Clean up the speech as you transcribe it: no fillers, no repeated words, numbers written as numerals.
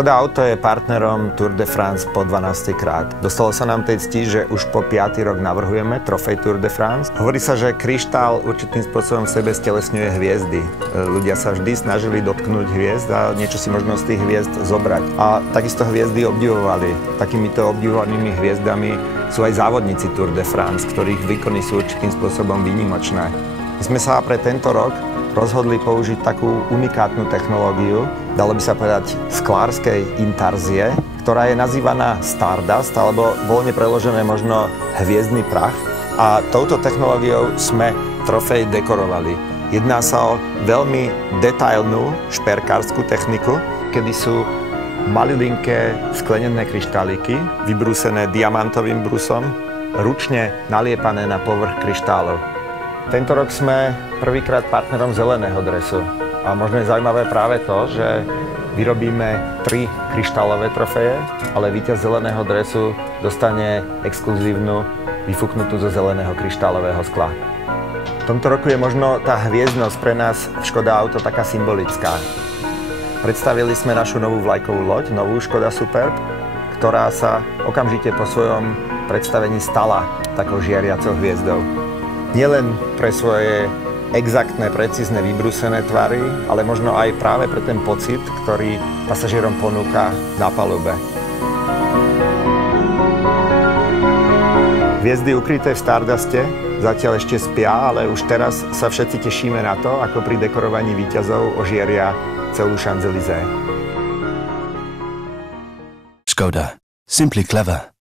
Škoda Auto je partnerom Tour de France po 12. krát. Dostalo sa nám tej cti, že už po 5. rok navrhujeme trofej Tour de France. Hovorí sa, že kryštál určitým spôsobom v sebe stelesňuje hviezdy. Ľudia sa vždy snažili dotknúť hviezd a niečo si možno z tých hviezd zobrať. A takisto hviezdy obdivovali. Takýmito obdivovanými hviezdami sú aj závodníci Tour de France, ktorých výkony sú určitým spôsobom výnimočné. My sme sa pre tento rok rozhodli použiť takú unikátnu technológiu, dalo by sa povedať sklárskej intarzie, ktorá je nazývaná Stardust, alebo voľne preložené možno hviezdny prach. A touto technológiou sme trofej dekorovali. Jedná sa o veľmi detailnú šperkárskú techniku, kedy sú malilinké sklenené kryštáliky, vybrúsené diamantovým brusom, ručne naliepané na povrch kryštálov. Tento rok sme prvýkrát partnerom zeleného dresu. A možno je zaujímavé práve to, že vyrobíme 3 kryštálové trofeje, ale víťaz zeleného dresu dostane exkluzívnu vyfúknutú zo zeleného kryštálového skla. V tomto roku je možno tá hviezdnosť pre nás v Škoda Auto taká symbolická. Predstavili sme našu novú vlajkovú loď, novú Škoda Superb, ktorá sa okamžite po svojom predstavení stala takou žiariacou hviezdou. Nielen pre svoje exaktné, precízne, vybrúsené tvary, ale možno aj práve pre ten pocit, ktorý pasažierom ponúka na palube. Hviezdy ukryté v Starduste zatiaľ ešte spia, ale už teraz sa všetci tešíme na to, ako pri dekorovaní víťazov ožiaria celú Champs-Élysées. Škoda. Simply clever.